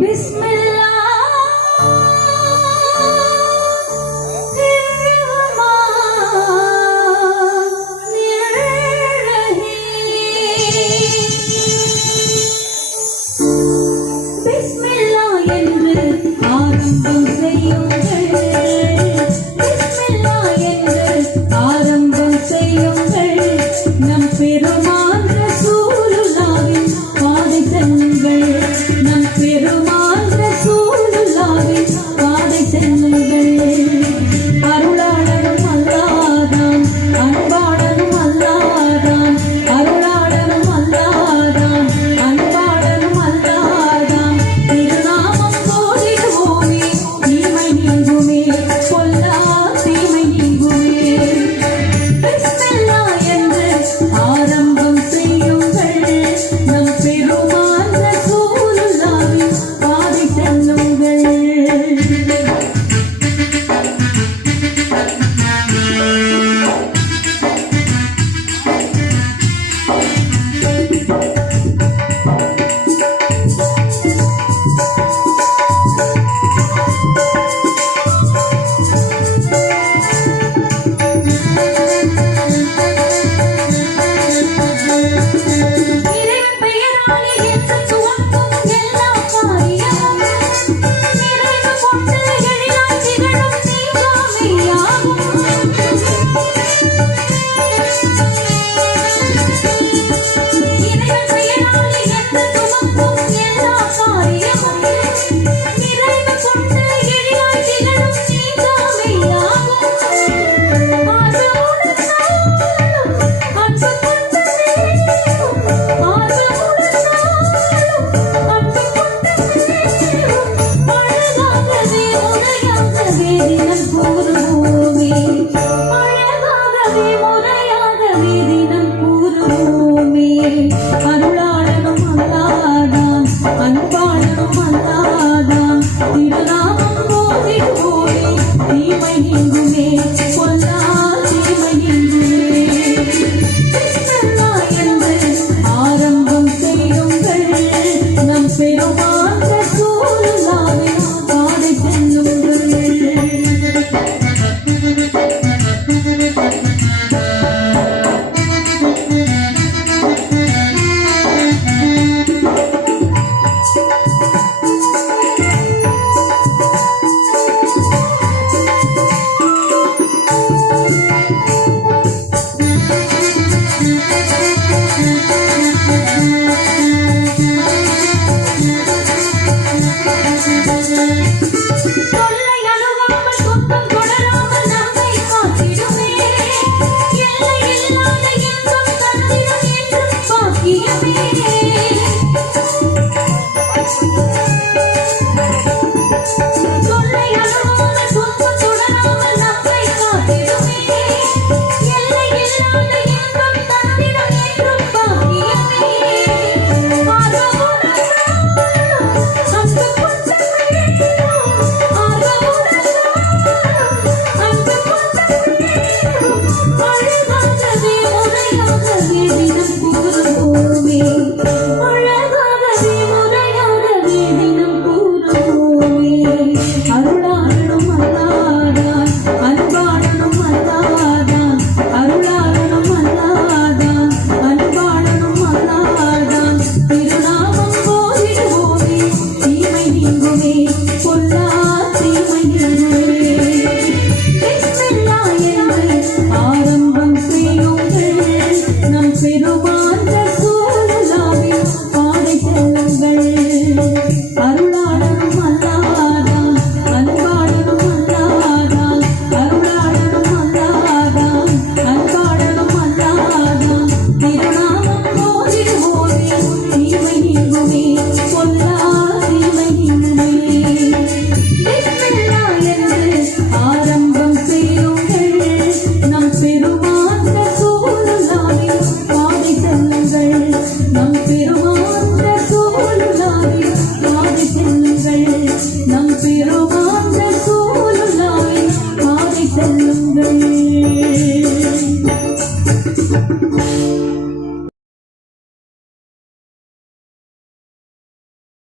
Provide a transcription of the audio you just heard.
Bismillah.